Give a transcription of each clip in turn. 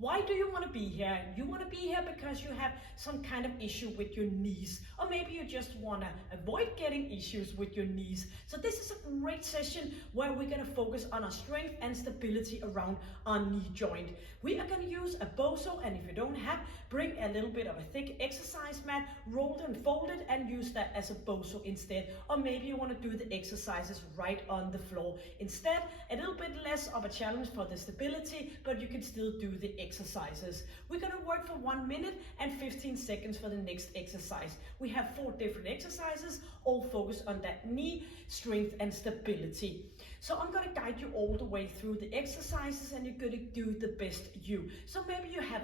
Why do you want to be here? You want to be here because you have some kind of issue with your knees, or maybe you just want to avoid getting issues with your knees. So this is a great session where we're going to focus on our strength and stability around our knee joint. We are going to use a BOSU, and if you don't have, bring a little bit of a thick exercise mat, rolled and folded, and use that as a BOSU instead. Or maybe you want to do the exercises right on the floor instead. A little bit less of a challenge for the stability, but you can still do the exercises. We're going to work for 1 minute and 15 seconds for the next exercise. We have 4 different exercises, all focused on that knee strength and stability. So I'm going to guide you all the way through the exercises, and you're going to do the best you. So maybe you have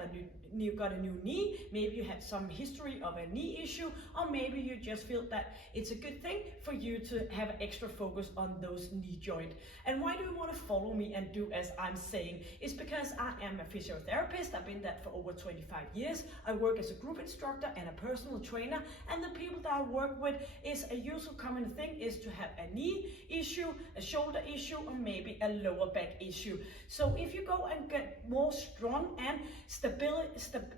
got a new knee, maybe you had some history of a knee issue, or maybe you just feel that it's a good thing for you to have extra focus on those knee joint. And why do you want to follow me and do as I'm saying? It's because I am a physiotherapist. I've been that for over 25 years. I work as a group instructor and a personal trainer, and the people that I work with is a usual common thing is to have a knee issue, a shoulder issue, or maybe a lower back issue. So if you go and get more strong and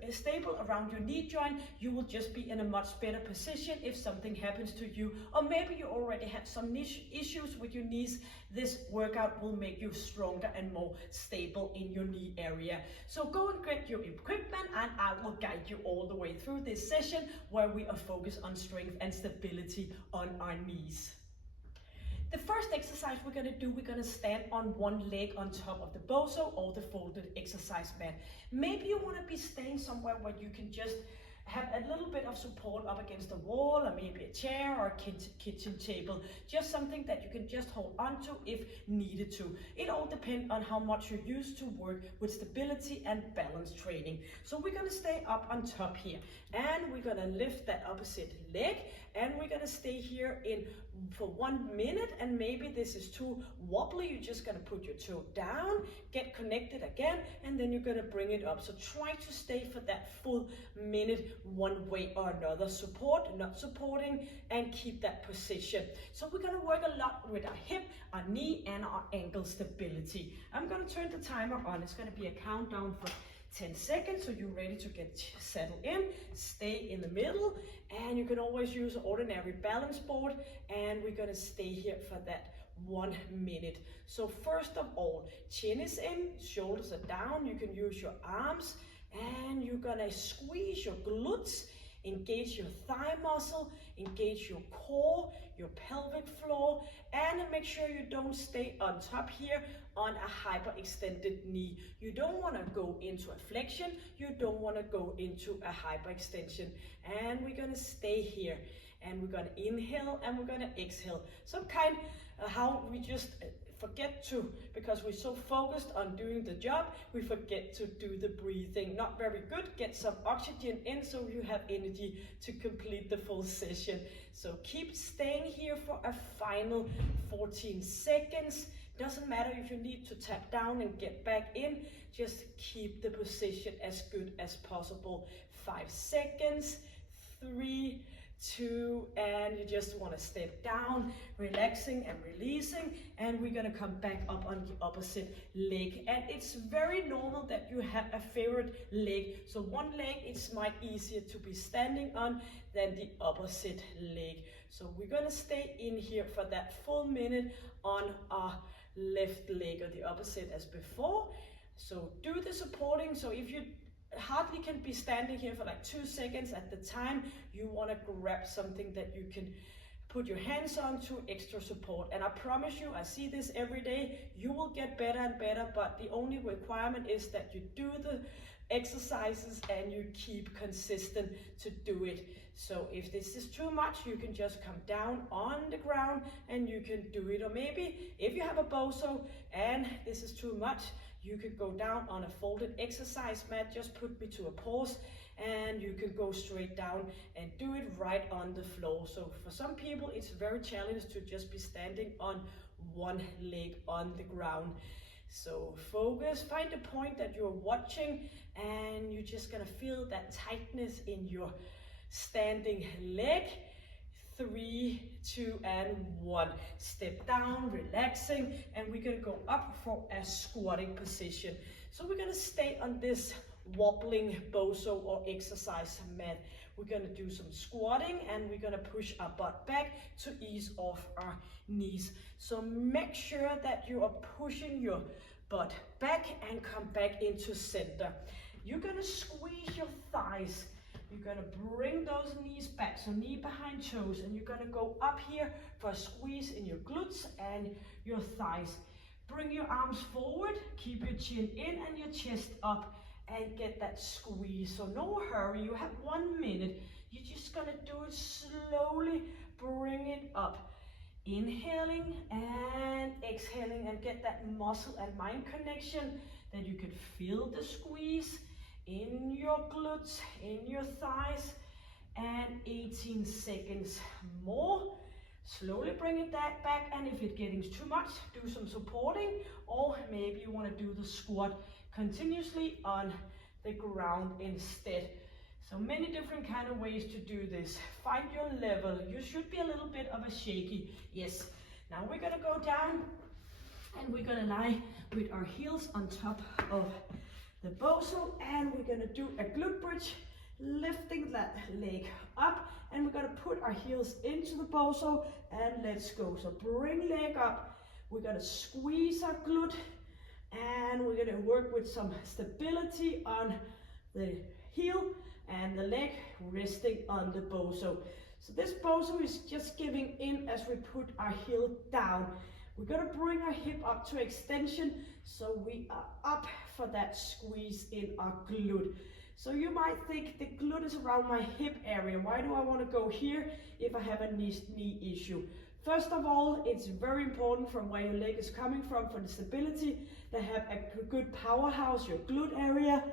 stable around your knee joint, you will just be in a much better position if something happens to you, or maybe you already have some issues with your knees. This workout will make you stronger and more stable in your knee area. So go and get your equipment, and I will guide you all the way through this session where we are focused on strength and stability on our knees. The first exercise we're going to do, we're going to stand on one leg on top of the BOSU or the folded exercise mat. Maybe you want to be staying somewhere where you can just have a little bit of support up against the wall, or maybe a chair or a kitchen table. Just something that you can just hold on to if needed to. It all depends on how much you're used to work with stability and balance training. So we're going to stay up on top here, and we're going to lift that opposite leg, and we're going to stay here for 1 minute. And maybe this is too wobbly, you're just going to put your toe down, get connected again, and then you're going to bring it up. So try to stay for that full minute one way or another. Support, not supporting, and keep that position. So we're going to work a lot with our hip, our knee, and our ankle stability. I'm going to turn the timer on. It's going to be a countdown for 10 seconds, so you're ready to get settled in. Stay in the middle, and you can always use an ordinary balance board, and we're going to stay here for that 1 minute. So first of all, chin is in, shoulders are down. You can use your arms, and you're going to squeeze your glutes, engage your thigh muscle, engage your core, your pelvic floor, and make sure you don't stay on top here on a hyperextended knee. You don't want to go into a flexion, you don't want to go into a hyperextension. And we're going to stay here, and we're going to inhale, and we're going to exhale. Some kind of how we just forget to, because we're so focused on doing the job, we forget to do the breathing. Not very good. Get some oxygen in so you have energy to complete the full session. So keep staying here for a final 14 seconds. Doesn't matter if you need to tap down and get back in, just keep the position as good as possible. 5 seconds, 3, 2, and you just want to step down, relaxing and releasing, and we're going to come back up on the opposite leg. And it's very normal that you have a favorite leg. So one leg is much easier to be standing on than the opposite leg. So we're going to stay in here for that full minute on our left leg, or the opposite as before. So do the supporting. So if you hardly can be standing here for like 2 seconds at the time, you want to grab something that you can put your hands on to extra support. And I promise you, I see this every day, you will get better and better, but the only requirement is that you do the exercises and you keep consistent to do it. So if this is too much, you can just come down on the ground and you can do it. Or maybe if you have a BOSU and this is too much, you could go down on a folded exercise mat. Just put me to a pause, and you can go straight down and do it right on the floor. So for some people, it's very challenging to just be standing on one leg on the ground. So focus, find a point that you're watching, and you're just gonna feel that tightness in your standing leg. 3, 2, and 1. Step down, relaxing, and we're gonna go up for a squatting position. So we're gonna stay on this wobbling BOSU or exercise mat. We're gonna do some squatting and we're gonna push our butt back to ease off our knees. So make sure that you are pushing your butt back and come back into center. You're gonna squeeze your thighs. You're gonna bring those knees back, so knee behind toes, and you're gonna go up here for a squeeze in your glutes and your thighs. Bring your arms forward, keep your chin in and your chest up, and get that squeeze. So no hurry, you have 1 minute. You're just gonna do it slowly, bring it up. Inhaling and exhaling, and get that muscle and mind connection that you can feel the squeeze in your glutes, in your thighs, and 18 seconds more. Slowly bring it back, and if it's getting too much, do some supporting, or maybe you want to do the squat continuously on the ground instead. So many different kind of ways to do this. Find your level. You should be a little bit of a shaky. Yes. Now we're gonna go down and we're gonna lie with our heels on top of the BOSU, and we're gonna do a glute bridge, lifting that leg up, and we're gonna put our heels into the BOSU and let's go. So bring leg up. We're gonna squeeze our glute and we're gonna work with some stability on the heel and the leg resting on the BOSU. So this BOSU is just giving in as we put our heel down. We're gonna bring our hip up to extension, so we are up for that squeeze in our glute. So you might think the glute is around my hip area. Why do I want to go here if I have a knee issue? First of all, it's very important from where your leg is coming from for the stability to have a good powerhouse, your glute area,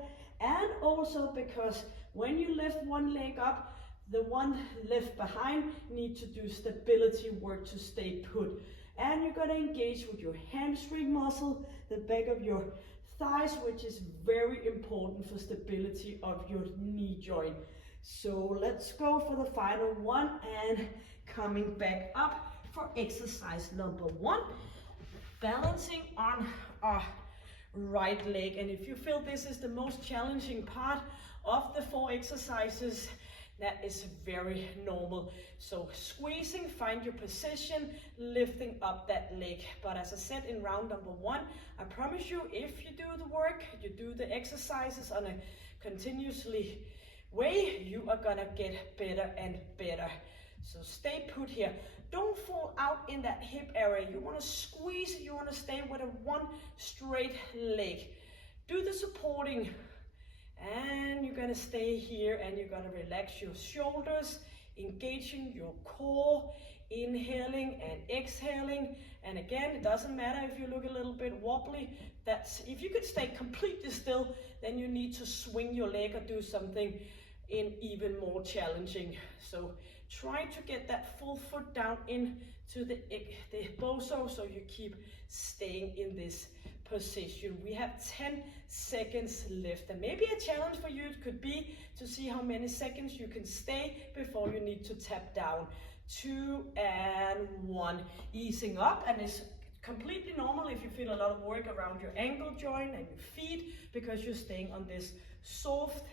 and also because when you lift one leg up, the one left behind need to do stability work to stay put. And you're gonna engage with your hamstring muscle, the back of your thighs, which is very important for stability of your knee joint. So let's go for the final one and coming back up for exercise number 1. Balancing on our right leg. And if you feel this is the most challenging part of the 4 exercises, that is very normal. So squeezing, find your position, lifting up that leg. But as I said in round number 1, I promise you, if you do the work, you do the exercises on a continuously way, you are gonna get better and better. So stay put here. Don't fall out in that hip area. You wanna squeeze, you wanna stay with a one straight leg. Do the supporting. And you're gonna stay here and you're gonna relax your shoulders, engaging your core, inhaling and exhaling. And again, it doesn't matter if you look a little bit wobbly. That's if you could stay completely still, then you need to swing your leg or do something even more challenging. So try to get that full foot down into the BOSU so you keep staying in this position. We have 10 seconds left, and maybe a challenge for you could be to see how many seconds you can stay before you need to tap down. 2 and 1, easing up, and it's completely normal if you feel a lot of work around your ankle joint and your feet because you're staying on this soft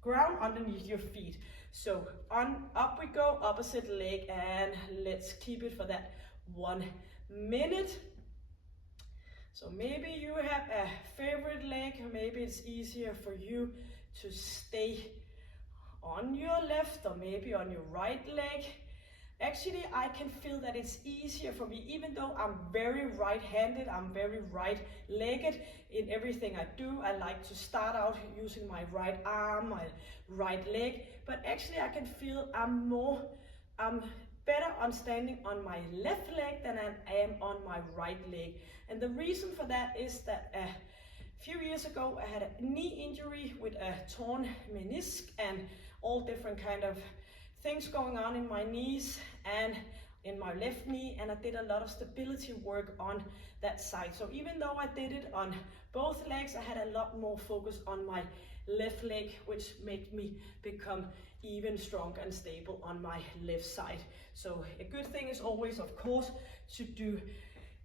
ground underneath your feet. So up we go, opposite leg, and let's keep it for that 1 minute. So maybe you have a favorite leg, or maybe it's easier for you to stay on your left or maybe on your right leg. Actually, I can feel that it's easier for me, even though I'm very right-handed, I'm very right-legged in everything I do. I like to start out using my right arm, my right leg, but actually I can feel I'm better on standing on my left leg than I am on my right leg. And the reason for that is that a few years ago I had a knee injury with a torn meniscus and all different kind of things going on in my knees and in my left knee, and I did a lot of stability work on that side. So even though I did it on both legs, I had a lot more focus on my left leg, which made me become even stronger and stable on my left side. So a good thing is always, of course, to do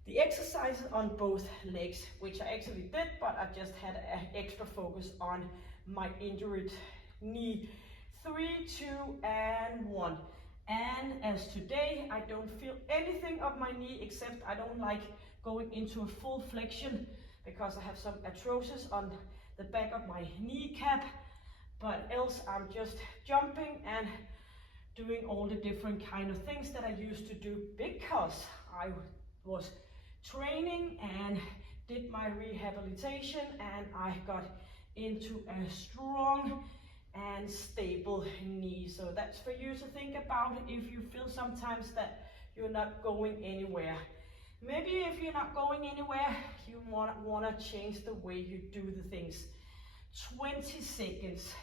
the exercises on both legs, which I actually did, but I just had an extra focus on my injured knee. 3, 2, and 1. And as today, I don't feel anything of my knee, except I don't like going into a full flexion because I have some arthrosis on the back of my kneecap. But else I'm just jumping and doing all the different kind of things that I used to do because I was training and did my rehabilitation, and I got into a strong and stable knee. So that's for you to think about if you feel sometimes that you're not going anywhere. Maybe if you're not going anywhere, you want to change the way you do the things. 20 seconds.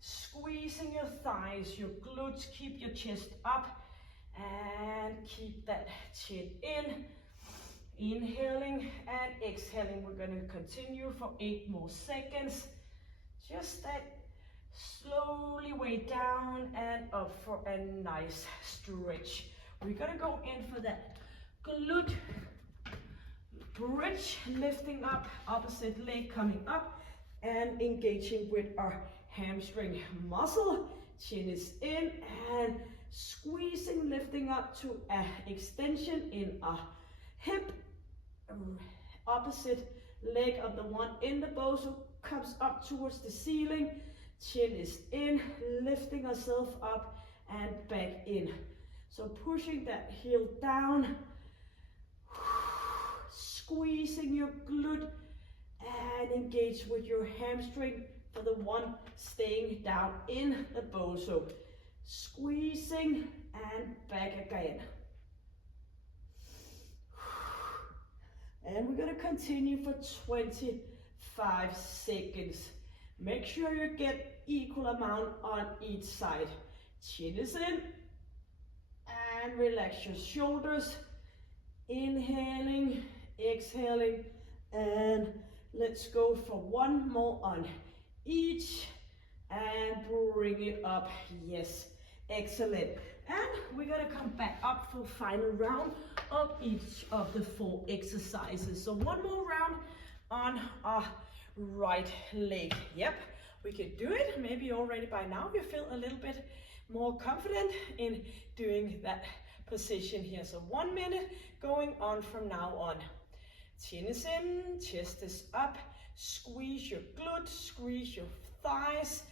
Squeezing your thighs, your glutes, keep your chest up and keep that chin in. Inhaling and exhaling. We're going to continue for 8 more seconds. Just that slowly way down and up for a nice stretch. We're going to go in for that glute bridge, lifting up, opposite leg coming up and engaging with our hamstring muscle. Chin is in and squeezing, lifting up to an extension in a hip. Opposite leg of the one in the BOSU comes up towards the ceiling. Chin is in, lifting ourselves up and back in. So pushing that heel down, squeezing your glute and engage with your hamstring for the one staying down in the BOSU. Squeezing and back again. And we're going to continue for 25 seconds. Make sure you get equal amount on each side. Chin is in and relax your shoulders. Inhaling, exhaling, and let's go for one more on each and bring it up. Yes, excellent. And we're gonna come back up for final round of each of the 4 exercises. So one more round on our right leg. Yep, we could do it. Maybe already by now you feel a little bit more confident in doing that position here. So 1 minute going on from now on. Chin is in, chest is up, squeeze your glutes, squeeze your thighs,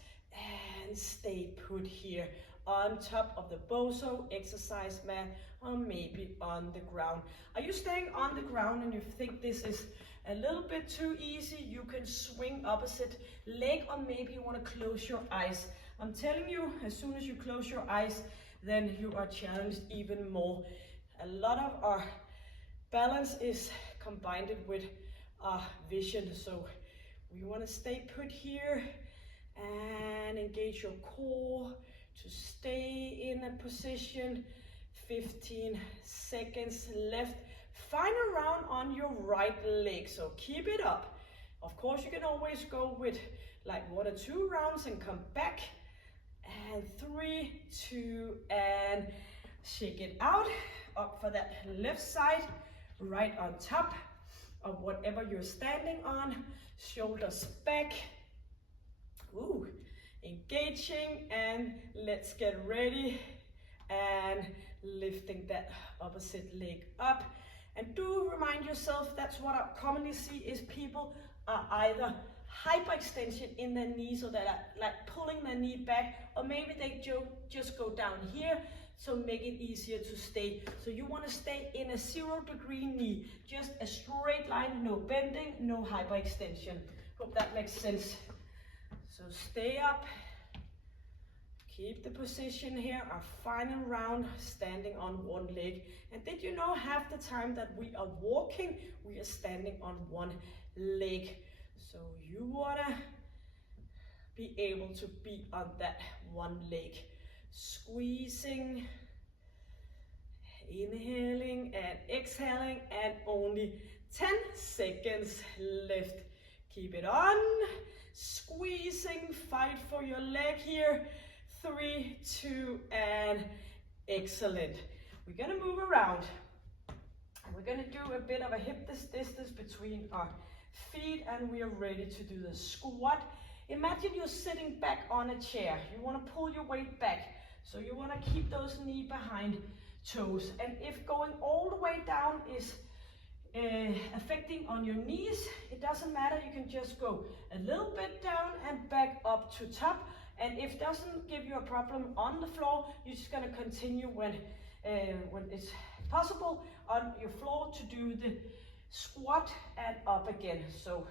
and stay put here on top of the BOSU exercise mat, or maybe on the ground. Are you staying on the ground and you think this is a little bit too easy? You can swing opposite leg, or maybe you want to close your eyes. I'm telling you, as soon as you close your eyes, then you are challenged even more. A lot of our balance is combined with our vision, so we want to stay put here and engage your core to stay in a position. 15 seconds left. Final round on your right leg, so keep it up. Of course, you can always go with like 1 or 2 rounds and come back. And 3, 2, and shake it out. Up for that left side, right on top of whatever you're standing on. Shoulders back. Ooh, engaging, and let's get ready and lifting that opposite leg up. And do remind yourself, that's what I commonly see, is people are either hyperextension in their knees, so they're like pulling their knee back, or maybe they just go down here, so make it easier to stay. So you want to stay in a 0-degree knee, just a straight line, no bending, no hyperextension. Hope that makes sense. So stay up, keep the position here, our final round, standing on one leg. And did you know, half the time that we are walking, we are standing on one leg. So you wanna be able to be on that one leg. Squeezing, inhaling and exhaling, and only 10 seconds left. Keep it on, squeezing, fight for your leg here. 3, 2, and excellent. We're gonna move around. we're gonna do a bit of a hip distance between our feet, and we are ready to do the squat. Imagine you're sitting back on a chair. You want to pull your weight back. So you want to keep those knee behind toes. And if going all the way down is affecting on your knees, it doesn't matter. You can just go a little bit down and back up to top. And if it doesn't give you a problem on the floor, you're just going to continue when it's possible on your floor to do the squat and up again. So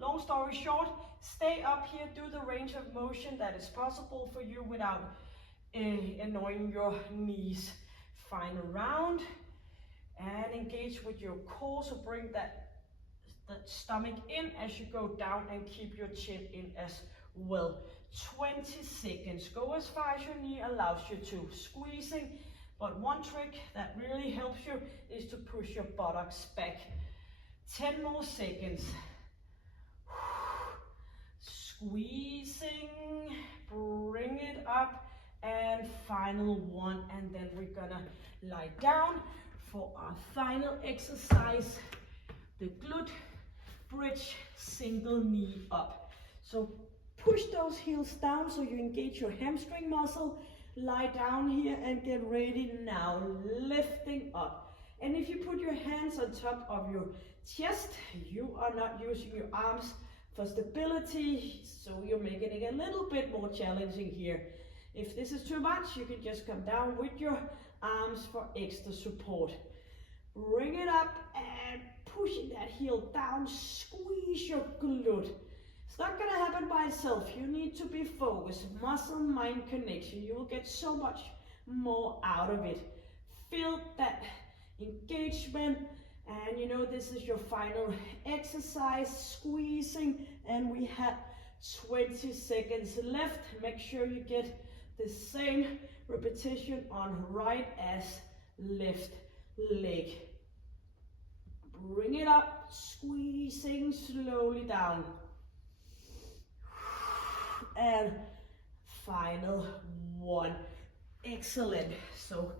long story short, stay up here, do the range of motion that is possible for you without annoying your knees. Final round and engage with your core, so bring that stomach in as you go down and keep your chin in as well. 20 seconds, go as far as your knee allows you to. Squeezing, but one trick that really helps you is to push your buttocks back. 10 more seconds. Squeezing, bring it up, and final one. And then we're gonna lie down for our final exercise, the glute bridge single knee up. So push those heels down so you engage your hamstring muscle. Lie down here and get ready now, lifting up. And if you put your hands on top of your chest, you are not using your arms for stability, so you're making it a little bit more challenging here. If this is too much, you can just come down with your arms for extra support. Bring it up and pushing that heel down, squeeze your glute. It's not gonna happen by itself. You need to be focused, muscle-mind connection. You will get so much more out of it. Feel that engagement, and you know this is your final exercise, squeezing, and we have 20 seconds left. Make sure you get the same repetition on right as left leg. Bring it up, squeezing slowly down. And final one. Excellent. So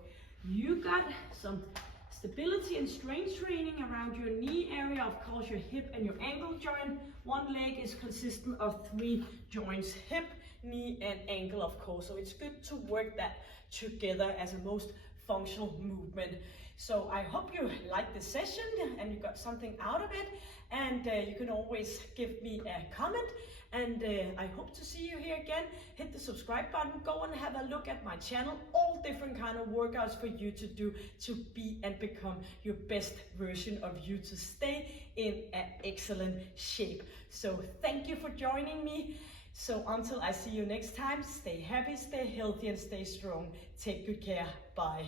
you got some stability and strength training around your knee area, of course your hip and your ankle joint. One leg is consistent of 3 joints, hip, knee and ankle, of course. So it's good to work that together as a most functional movement. So I hope you liked the session and you got something out of it, and you can always give me a comment, and I hope to see you here again. Hit the subscribe button, go and have a look at my channel, all different kind of workouts for you to do to be and become your best version of you, to stay in an excellent shape. So thank you for joining me. So until I see you next time, stay happy, stay healthy and stay strong. Take good care. Bye.